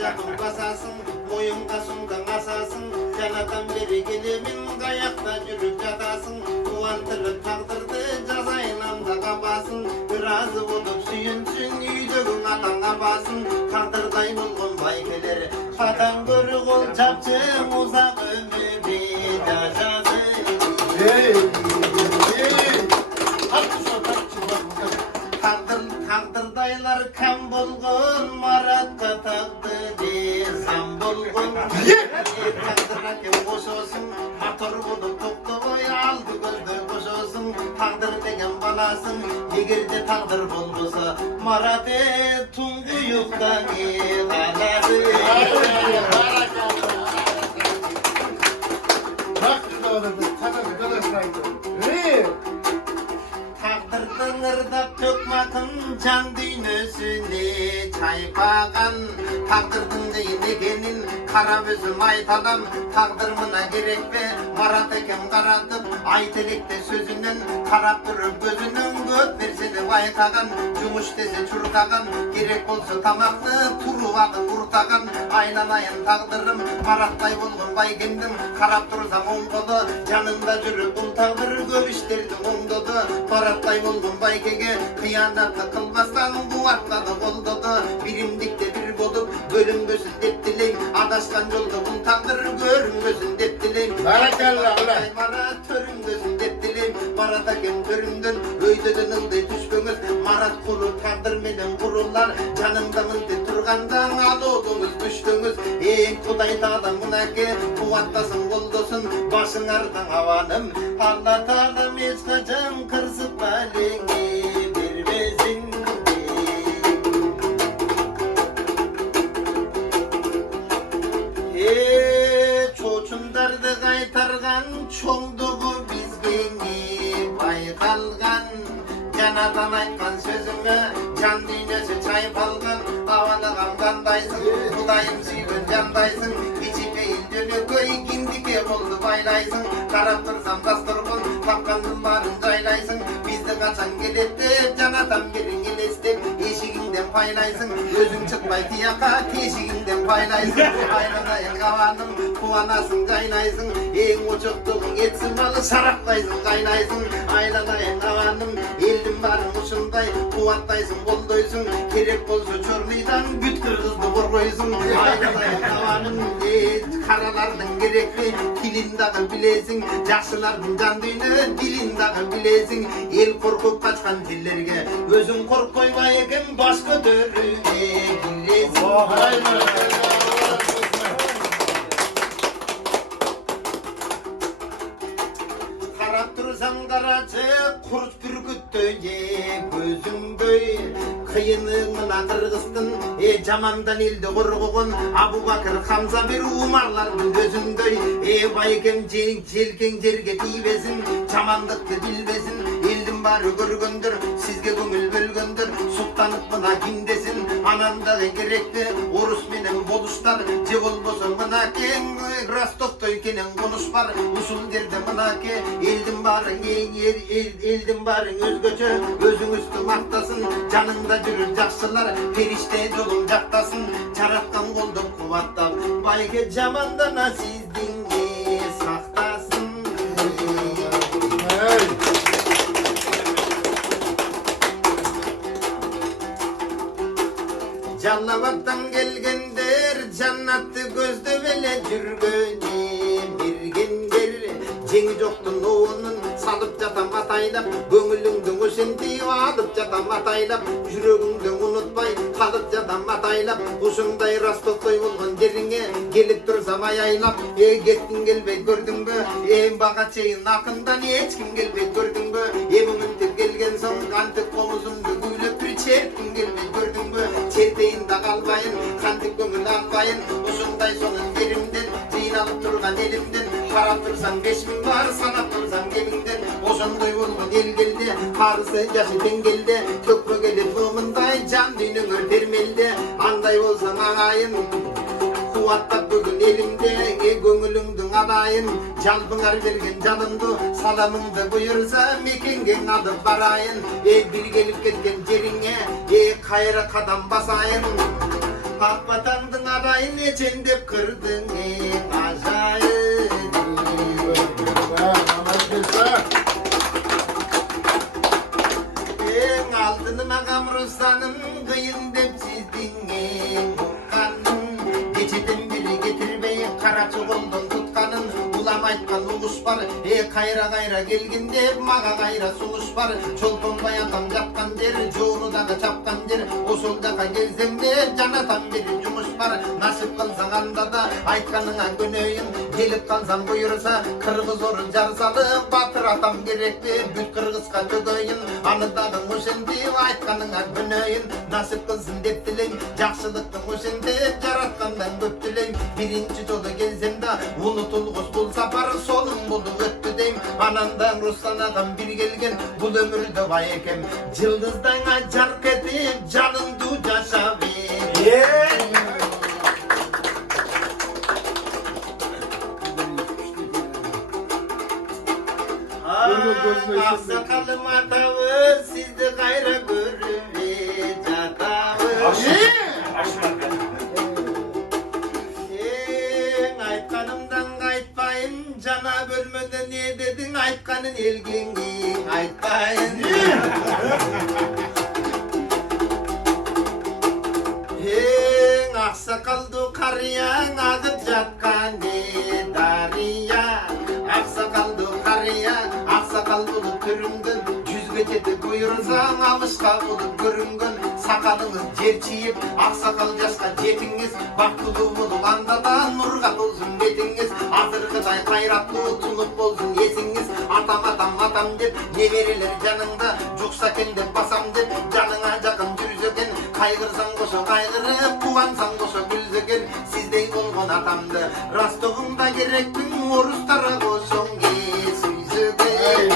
жағын басасың, мойынға сұңдың асасың, жаңадан бері келемін, қаяқта жүріп жатасың, қуантырып тағдырды жазайын анда қапасын, разы болып сүйінсін, үйдегің атаңа басын, тағдырдай болған байкелер, қатаң көрі қол жапшы, ұзақ өмірде жашасын. Тағдырдайлар кәм болған, маратқа тақты де зам болған. Тағдыр әкем қошосын, матор болып тоқтабай алды көзді қошосын. Тағдыр деген баласын, егерде тағдыр болмаса, марат тұңғиықтан қалады. Тағдырдың ырдап төкмақын жан дүйнөсүне чайпаған, тағдырдың қиын екенін қарап өзім айтадам. Тағдыр мына керек пе, марат екем қаратып, айтелекте сөзінен қарап тұрып көзінің көп нәрсені байқаған. Жұмыс десе чурқаған, керек болса тамақты тұруады ұртаған. Айналайын тағдырым, мараттай болған байгендім, қарап тұрсам оң қолы, жанында жүріп бұл тағдыр көп іштерді оңдады. Мараттай болған байгеге қиянатты қылбастан қуаттады қолдады. Биримдікте бір болып бөлінбесін деп тілейм, адасқан жолды бұл тағдыр көрінбесін деп тілейм. Марат көрінбесін деп тілейм. Марат әкем көріндін, өйдеден ылдай түспеңіз. Марат құры тағдыр менен құрылар, жаныңдамын деп тұрғанда алудыңыз күштіңіз. Ең құдай тағдан мұнәке қуаттасын қолдосын, басың артың аваным. Алла тағам ешқашан қырсық бәлеңе бермесін. Чочундарды қайтарған чоңдығы бізге байқалған. Жаңадан айтқан сөзіңе жан дүйнесі чайпалған. Аванығам қандайсың, құдайым сүйген жандайсың. Кичикейіл жөнекөй киндике болды байлайсың. Қарап тұрсам дастұрғын, тапқандың барын жайлайсың. Бізді қашан келет деп, жаңадан берің елестеп, ешігіңден пайлайсың. Өзің шықпай тияқа, тешігіңден пайлайсың. Айналайын қаваным, қуанасың, жайнайсың. Ең очоқтығың етсін балы, шарақтайсың, қайнайсың. Айналайын қаваным, елдің барын ұшындай, қуаттайсың, қолдойсың. Керек болса чөрлейдан бүткір қызды қорғойсың. Айналайын қаваным, қаралардың керекті, тіліндағы білесің. Жақшылардың жан дүйні, дилиндағы білесің. Ел қорқып қачқан жерлерге, өзің қорқпай байекем бас көтеруге келесің. Қарап тұрсам қарачы, құрт бүркітті көзіңдөй. Қиының мына қырғыстың, жамандан елді қорғығын. Абу Бакыр Хамза бір умарлардың көзіңдөй. Байкем желкен жерге тибесін, жамандықты білбесін. Елдің бары көргендір, сізге көңіл бөлгендір. Сұқтанып мына кимдесін, анандағы керекті орыс менен болуштар. Же болбоса мына кен Ростовтой кенен қонуш бар. Усул жерде мына ке елдің барың өзгөчө. Өзіңізді мақтасын, жаныңда жүріп жақсылар, періште жолың жақтасын. Жаратқан қолды қуаттап, байке жамандана сіздіңге сақтасын. Жаллабаттан келгендер, жаннатты көзді беле жүргөне бергендер. Жеңі жоқтың оғынын салып жатам атайлап, көңіліңдің өшентей алып жатам атайлап, жүрегіңді ұнытпай қалып жатам атайлап. Ұшыңдай Ростовтой болған жеріңе келіп тұрсам аяйлап. Кеттің келбей көрдің бе, баға чейін ақындан ешкім келбей көрдің бе. Мүмінтіп келген соң қантық қомызымды күйлеп бір черттің келбей көрдің бе. Чертейінде қалбайын, қантық көңіл албайын. Ұшыңдай соның жерімден, жиналып тұрған елімден. Қарап тұрсам 5000 бар, санап тұрсам кеміңден. Ошондой болған ел келді, қарысы жашы теңгелде. Көкпө келіп өміндай, жан дүйнің өртермелде. Андай болсаң ағайын, қуаттап бүгін елімде. Көңіліңдің адайын, жалбыңар берген жалынды. Саламыңды бұйырса, мекенге алып барайын. Bir келіп кеткен жеріңе, қайра қадам басайын. Ақбатаңдың адайын geçen dep kırdın acayip. Altını makam Rustan'ım kıyın dep çizdin kanın. Geçeden biri getirmeyi kara çukuldun tutkanın. Ulam aytkan uğuş var kayra kayra gelginde maga kayra suğuş var. Çolponda yatan jatkan der joğunu daga çapkan der. O soldaka gelsen de canatan biri cumuş var. Nasip kılsan anda da aytkanına gönöyün. Gelip kalsan buyursa kırgız orun jarsalı. Batır atam gerekli büt kırgızka tödöyün. Anıdagın oşendi aytkanına gönöyün. Nasip kılsın dep dileyin jakşılıktın oşendi jaratkandan köp dileyin. Birinci jolu gelsen de unutulğus bul sapar solun bulu öttü deyim. Anandan Ruslana'dan bir gelgen bul ömürde vay ekem. Cıldızdan acark edip canın du yaşavi. Aksakalım atavı sizde gayra görüve catavı. Aytkanımdan kaytmayın cana bölmeden ne dedin aytkanın elgeni aytmayın. Aksakaldı karıyan ağıt jatkan dariya. Aksakaldı karıya aksakal bulup görüngün. Yüz geçedi buyursan alışka bulup görüngün. Sakalınız cerçiyip aksakal yaşka jetiniz. Baktılı bulanda da nurga dolsun betiniz. Azırgıday kayratlı tunup bolsun yesiniz. Atam atam atam dep ne verilir canında. Cuksa kendip basam dep canına jakın jürzögen. Kaygırsan koşu kaygırıp kuvansan koşu gülzögen. Sizdey olgun atamdı Rostov'unda gerektin orustara koşun süzögen.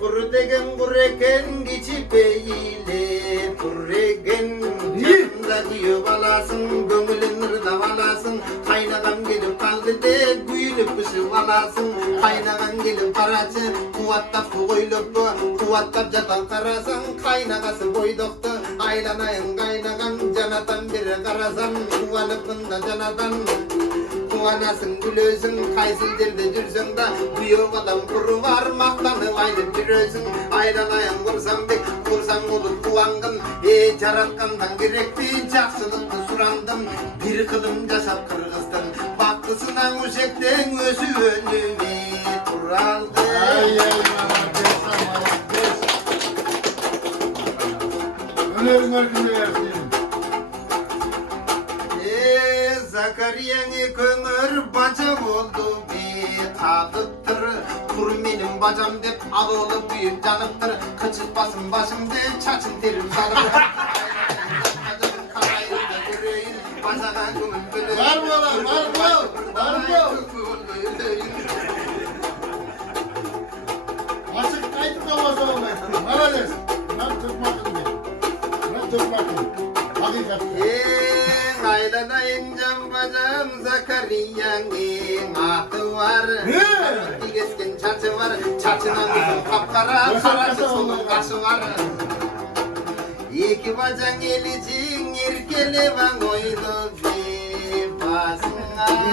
Kuru degen kureken geçip eyle kuregen. Canında diyor balasın gönülün nırda balasın. Kaynağam gelip kaldı de güyülüp kışı balasın. Kaynağam gelip karacı kuvattap koyulup kuvattap jatan karasan. Kaynağası boydoktu aylanayın kaynağam canatan bir karasan. Kuvalıpında canatan kuvanasın gülözün kaysildirde dürzün da bu yok adam kuru var maktanı aylıp yürüsün. Aylanayın kursam bek kursam olup kuvangın jaratkandan gerekti jakşılıklı surandım. Bir kılım yaşap kırgızdın baktısından uşekten özü önüme turaldı. Önerin arkında yersin. Zakariyeni kömür bacam oldu bir kadıktır. Kur benim bacam dep al olup büyük canıktır. Kıçıp basın başım de çaçın terim salıp. Var mı lan? Var mı? Var mı? Açık kayıt kavası olmak. Nerede? Lan tutmakın diye. Lan tutmakın. Hakikaten. Aylanayın cam bacam Zakariyan'ın atı var. Keskin çaçı var. Çaçına bizim kapkara karası solun kaşı var. İki bacan gelicin irkeli van oydu bir basına bir.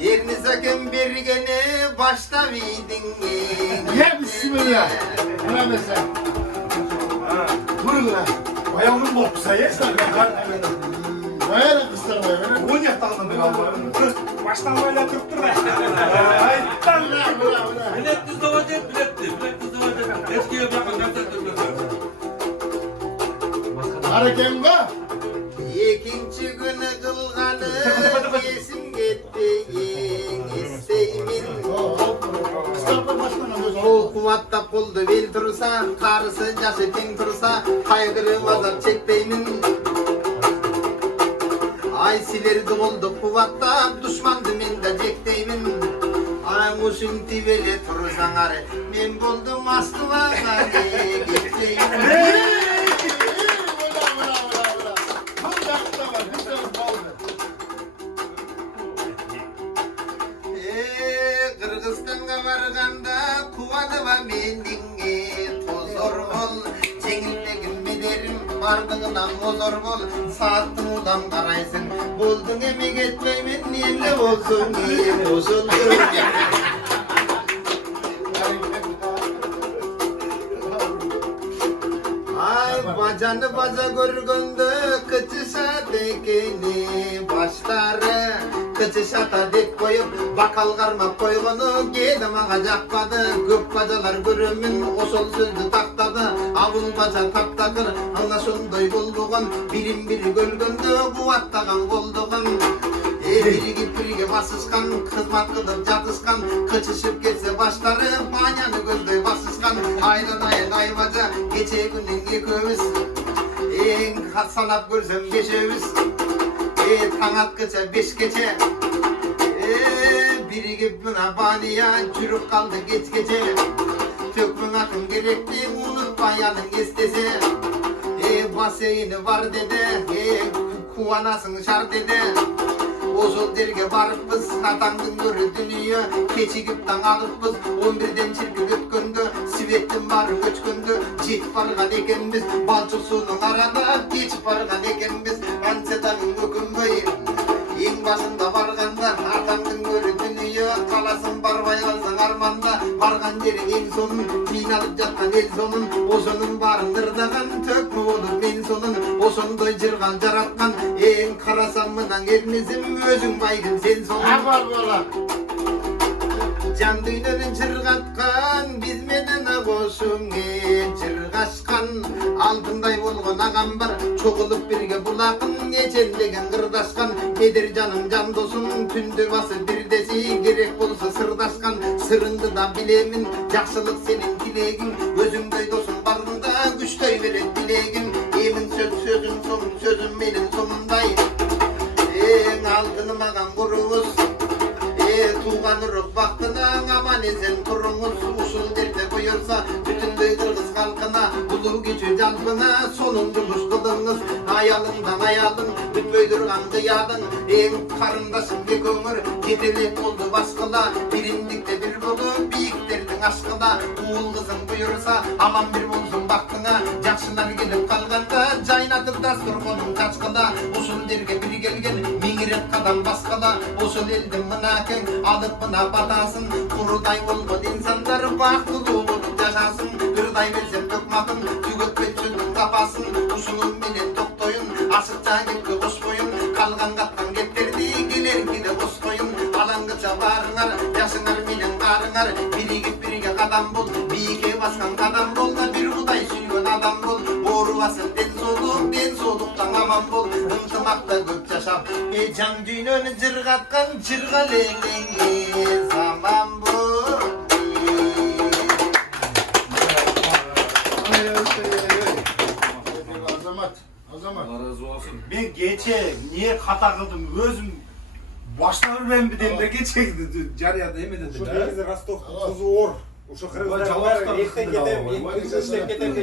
Yerini sakın bir gene başta vidin. Ye bismillah. Buna mesela. Vurun lan. Ayağımın boksa yesin. Baya da kıstırmaya böyle. 10 yaştan ben aldım. Baştan böyle tuttur be. Ayıptan. Bilet düzdavadet, bilet düzdavadet. Eskiye bakın, nasıl düzdavadet. Hareken var. İkinci günü kılganı yesim gitti isteyimin. Kıstırma başkanım. Kol kuvatta koldu vel tursa, karısı yaşı ten tursa, kaygırı vazap çekpeymin. Ay silerdi oldu kuvatta, düşmandı men de cekteymin. Ay uşun tiveli tursan are, men buldum aslı vazari geçteymin. ardыңынан озор бол, сааттың улам қарайсың. Болдың емек етмеймен, нелі болсың, осыл көрге. Ay bacanı baca görgündü, kıçışat ekeni başları. Kıçışata dek koyup, bakal karmap koygunu, kedim ağa jakpadı. Köp bacalar görümün, osol sözü taktadı. Avul baca taptakır, ana sondoy bulduğun, birim biri gölgündü, kuvattagan bolduğun. Birigi basışkan, kızmat kılıp jatışkan, kıçışıp ketse başları, banyanı gözдөй basışkan. Aydan ayın aybaca, geçe günün ekөөбүз, eң sanap görsem beşөөбүz. Taң atqıça beş gece, birigip mına baniya, жүрүp kaldı geç gece. Tökmün akın gerekti, unutmayalım estese. Baseyini var dede, kuvanasın şar dede. Ozol derge barıpпыз, атаңдың көрі дүние, кечигип таң алыппыз, 11'den çirkip ötkөндө, светтин барын өчкөндө, жетип барган экенбиз, балчык суунун арада кечип барган экенбиз, антсе таңың өкүнбөй, эң башында барганда, атаңдың көрі дүние, каласың барбай калсаң арманда, барган жериң эң сонун, кыйналып жаткан эл сонун, ошонун баарын ырдаган, төкмө болуп мен сонун, ошондой жырган жараткан, эң карасам мынан элмизим, өзүң байгын сен сонун. Абар bola. Can düynönün çırgatkan, biz menen koşun çırgaşkan. Altınday bolgon agam bar, çoğulup birge bulakın, ecellegen kırdaşkan. Nedir canım can dosun, tündü bası birdesi, gerek bolsa sırdaşkan. Sırındı da bilemin, jakşılık senin dilegin, özüngдөй dosun barında, güçtöy veren dilegin. Emin söz sözün sonun, sözün menin sonunday. Eң altınım agam kurubuz, tuğan ırık vaktına aman ezen turumuz. Uşul derde buyursa bütünдөй kırgız halkına, ulu gücü jalpına sonun jumuş kılыңыз. Ayalından ayalın, bütmöy durgan kıyalın, eң karındaşım bir köңür, ketelek oldu başkıla. Birimlikte bir bolup, biyiklerдің aşkıla. Uğul kızın buyursa aman bir bolsun baktına, jakşılar gelip kalganda, jaynatıp dasturkonun kaçkıla. Uşul derge bir gelgen, miңирep kadam baskala. Ошол элдин мынакең алып мына батасын, курудай болгон инсандар бактылуу болуп жашасын. Кырдай берсем төкмакын, түгөтпөй чөлдүн капасын. Ушунун менен токтоюн, ашыкча кепке кошпоюн, калган каткан кептерди келеркиде коскоюн. Алаңгыча барыңар, жашыңар менен карыңар, биригип бирге кадам бол, бийикке баскан кадам бол да бир Кудай сүйгөн адам бол. Оорубасын ден соолуктан аман бол, ынтымакта көп жашап, жан дүйнөнү жыргаткан жыргалеңеңге заман бол. Azamat. Allah razı olsun. Ben geçe niye hata kıldım özüm baştan bilmem bir demde geçe jarıya değil mi dedi. Şu Rostov tuzu or. Şu Kırgızlar var. Erten gidelim, 2-3 ketem